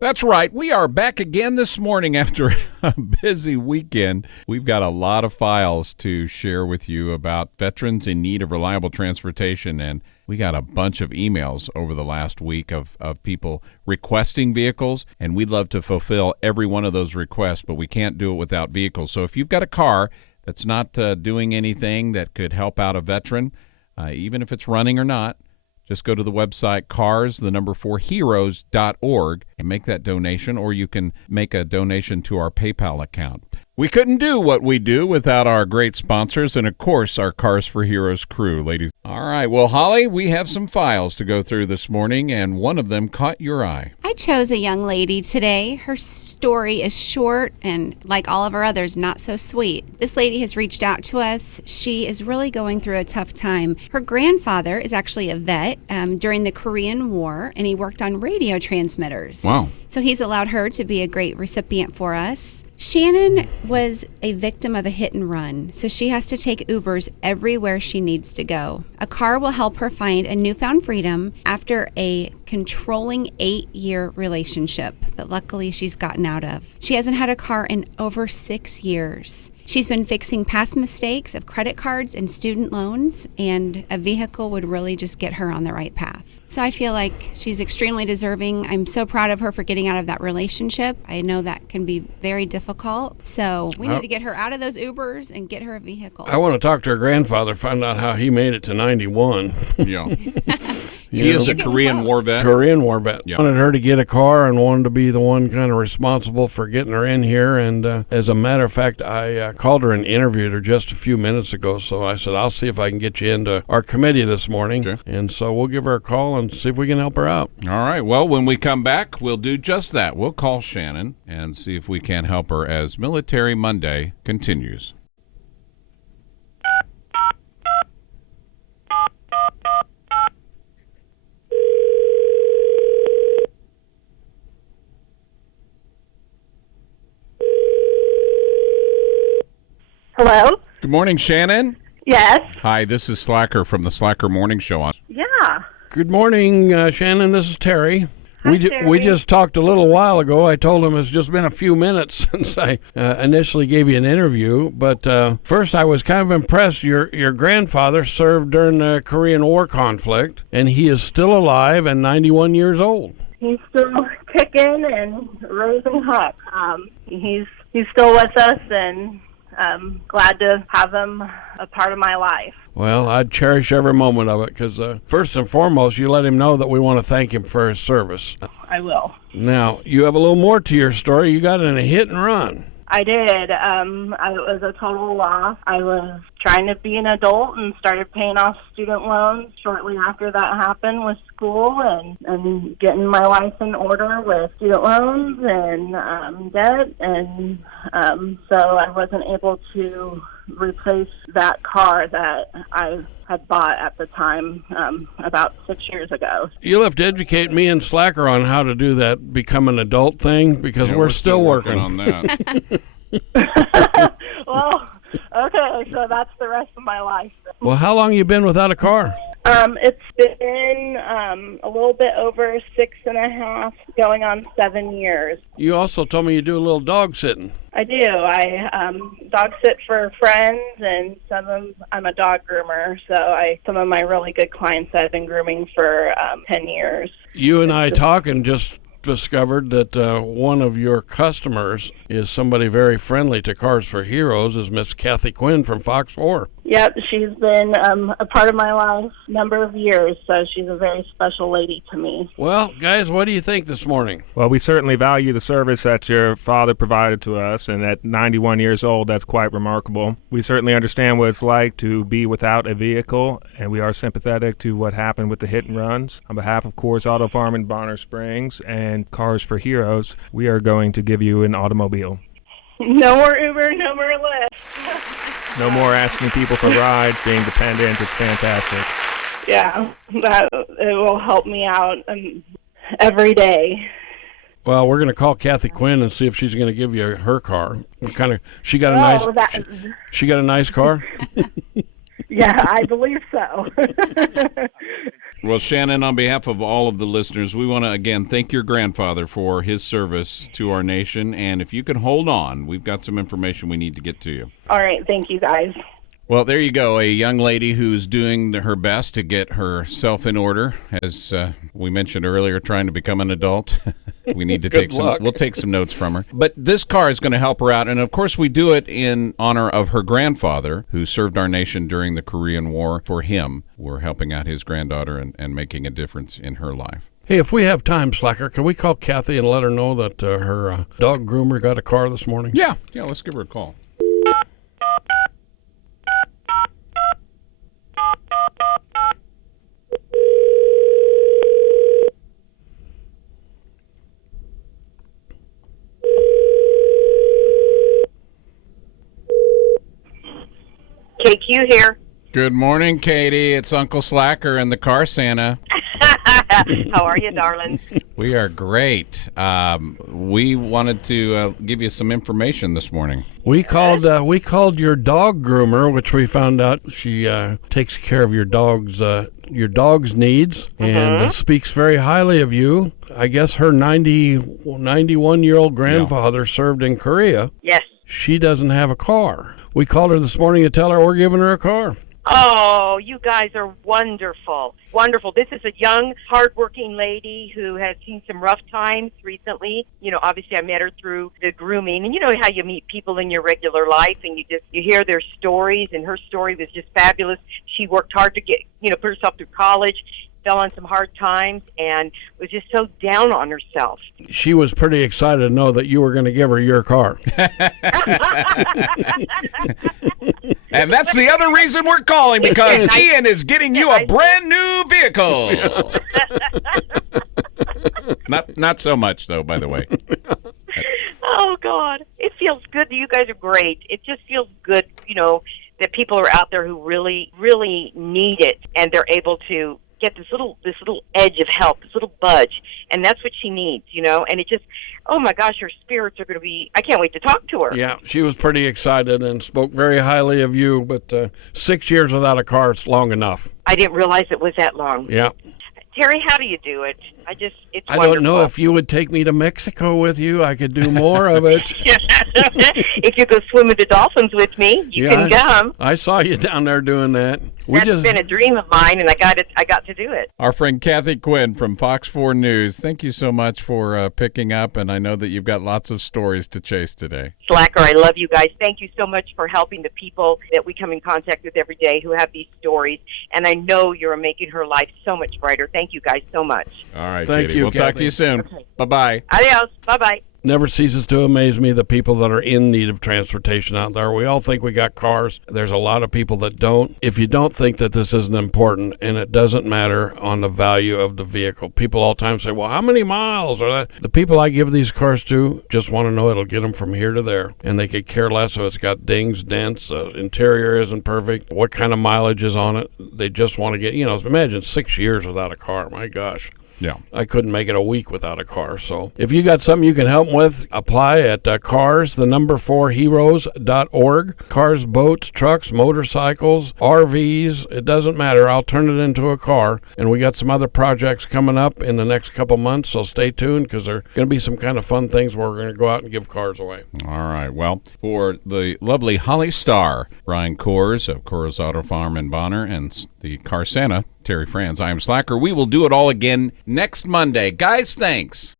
That's right. We are back again this morning after a busy weekend. We've got a lot of files to share with you about veterans in need of reliable transportation, and we got a bunch of emails over the last week of people requesting vehicles, and we'd love to fulfill every one of those requests, but we can't do it without vehicles. So if you've got a car that's not doing anything that could help out a veteran, even if it's running or not, just go to the website cars4heroes.org and make that donation, or you can make a donation to our PayPal account. We couldn't do what we do without our great sponsors and, of course, our Cars for Heroes crew, ladies. All right. Well, Holly, we have some files to go through this morning, and one of them caught your eye. I chose a young lady today. Her story is short and, like all of our others, not so sweet. This lady has reached out to us. She is really going through a tough time. Her grandfather is actually a vet during the Korean War, and he worked on radio transmitters. Wow. So he's allowed her to be a great recipient for us. Shannon was a victim of a hit and run, so she has to take Ubers everywhere she needs to go. A car will help her find a newfound freedom after a controlling 8-year relationship that luckily she's gotten out of. She hasn't had a car in over 6 years. She's been fixing past mistakes of credit cards and student loans, and a vehicle would really just get her on the right path. So I feel like she's extremely deserving. I'm so proud of her for getting out of that relationship. I know that can be very difficult. So we need to get her out of those Ubers and get her a vehicle. I want to talk to her grandfather, find out how he made it to 91. Yeah. He is a Korean War vet. Korean War vet. Yeah. Wanted her to get a car and wanted to be the one kind of responsible for getting her in here. And as a matter of fact, I called her and interviewed her just a few minutes ago. So I said, I'll see if I can get you into our committee this morning. Sure. And so we'll give her a call and see if we can help her out. All right. Well, when we come back, we'll do just that. We'll call Shannon and see if we can help her as Military Monday continues. Hello? Good morning, Shannon. Yes. Hi, this is Slacker from the Slacker Morning Show. Yeah. Good morning, Shannon. This is Terry. Hi, We Terry. just talked a little while ago. I told him it's just been a few minutes since I initially gave you an interview. But first, I was kind of impressed. Your grandfather served during the Korean War conflict, and he is still alive and 91 years old. He's still kicking and raising hot. He's still with us, and I'm glad to have him a part of my life. Well, I'd cherish every moment of it because first and foremost, you let him know that we want to thank him for his service. I will. Now, you have a little more to your story. You got in a hit and run. I did. It was a total loss. I was trying to be an adult and started paying off student loans shortly after that happened with school and getting my life in order with student loans and debt. And so I wasn't able to replace that car that I had bought at the time about 6 years ago. You'll have to educate me and Slacker on how to do that become an adult thing because we're still working on that. Well, okay, so that's the rest of my life. Well, how long you been without a car? It's been a little bit over 6.5, going on 7 years. You also told me you do a little dog sitting. I do. I dog sit for friends, and I'm a dog groomer, so some of my really good clients I've been grooming for 10 years. You and I talking just discovered that one of your customers is somebody very friendly to Cars for Heroes, is Miss Kathy Quinn from Fox 4. Yep, she's been a part of my life a number of years, so she's a very special lady to me. Well, guys, what do you think this morning? Well, we certainly value the service that your father provided to us, and at 91 years old, that's quite remarkable. We certainly understand what it's like to be without a vehicle, and we are sympathetic to what happened with the hit and runs. On behalf of Coors Auto Farm in Bonner Springs and Cars for Heroes, we are going to give you an automobile. No more Uber, no more Lyft. No more asking people for rides, being dependent. It's fantastic. Yeah, it will help me out every day. Well, we're going to call Kathy Quinn and see if she's going to give you her car. She got a nice car. Yeah, I believe so. Well, Shannon, on behalf of all of the listeners, we want to, again, thank your grandfather for his service to our nation. And if you could hold on, we've got some information we need to get to you. All right. Thank you, guys. Well, there you go. A young lady who's doing her best to get herself in order. As we mentioned earlier, trying to become an adult. We need to take some. We'll take some notes from her. But this car is going to help her out, and of course, we do it in honor of her grandfather, who served our nation during the Korean War. For him, we're helping out his granddaughter and making a difference in her life. Hey, if we have time, Slacker, can we call Kathy and let her know that her dog groomer got a car this morning? Yeah. Let's give her a call. KQ here. Good morning, Katie. It's Uncle Slacker and the Car Santa. How are you, darling? We are great. We wanted to give you some information this morning. We called your dog groomer, which we found out she takes care of your dog's needs and speaks very highly of you. I guess her 91-year-old grandfather served in Korea. Yes. She doesn't have a car. We called her this morning to tell her we're giving her a car. Oh, you guys are wonderful. Wonderful. This is a young, hardworking lady who has seen some rough times recently. You know, obviously I met her through the grooming. And you know how you meet people in your regular life and you hear their stories, and her story was just fabulous. She worked hard to put herself through college, fell on some hard times, and was just so down on herself. She was pretty excited to know that you were going to give her your car. And that's the other reason we're calling, because Ian is getting you a brand new vehicle. Not so much, though, by the way. Oh, God. It feels good. You guys are great. It just feels good, that people are out there who really, really need it, and they're able to get this little edge of help, this little budge, and that's what she needs, and it just, oh my gosh, her spirits are going to be, I can't wait to talk to her. Yeah, she was pretty excited and spoke very highly of you, but 6 years without a car is long enough. I didn't realize it was that long. Yeah. Terry, how do you do it? It's I wonderful. don't know. If you would take me to Mexico with you, I could do more of it. If you go swim with the dolphins with me, you can come. I saw you down there doing that. That's been a dream of mine, and I got to do it. Our friend Kathy Quinn from Fox 4 News, thank you so much for picking up, and I know that you've got lots of stories to chase today. Slacker, I love you guys. Thank you so much for helping the people that we come in contact with every day who have these stories, and I know you're making her life so much brighter. Thank you guys so much. All right, Thank Katie. you, We'll Kathy. talk to you soon. Okay. Bye-bye. Adios. Bye-bye. Never ceases to amaze me the people that are in need of transportation out there. We all think we got cars. There's a lot of people that don't. If you don't think that this isn't important, and it doesn't matter on the value of the vehicle, people all the time say, well, how many miles? Or that? The people I give these cars to just want to know it'll get them from here to there, and they could care less if it's got dings, dents, interior isn't perfect, what kind of mileage is on it. They just want to get, imagine 6 years without a car. My gosh. Yeah. I couldn't make it a week without a car. So if you got something you can help with, apply at cars4heroes.org. Cars, boats, trucks, motorcycles, RVs, it doesn't matter. I'll turn it into a car. And we got some other projects coming up in the next couple months, so stay tuned because there are going to be some kind of fun things where we're going to go out and give cars away. All right. Well, for the lovely Holly Starr, Brian Coors of Coors Auto Farm in Bonner, and the Car Santa, Terry Franz, I am Slacker. We will do it all again next Monday. Guys, thanks.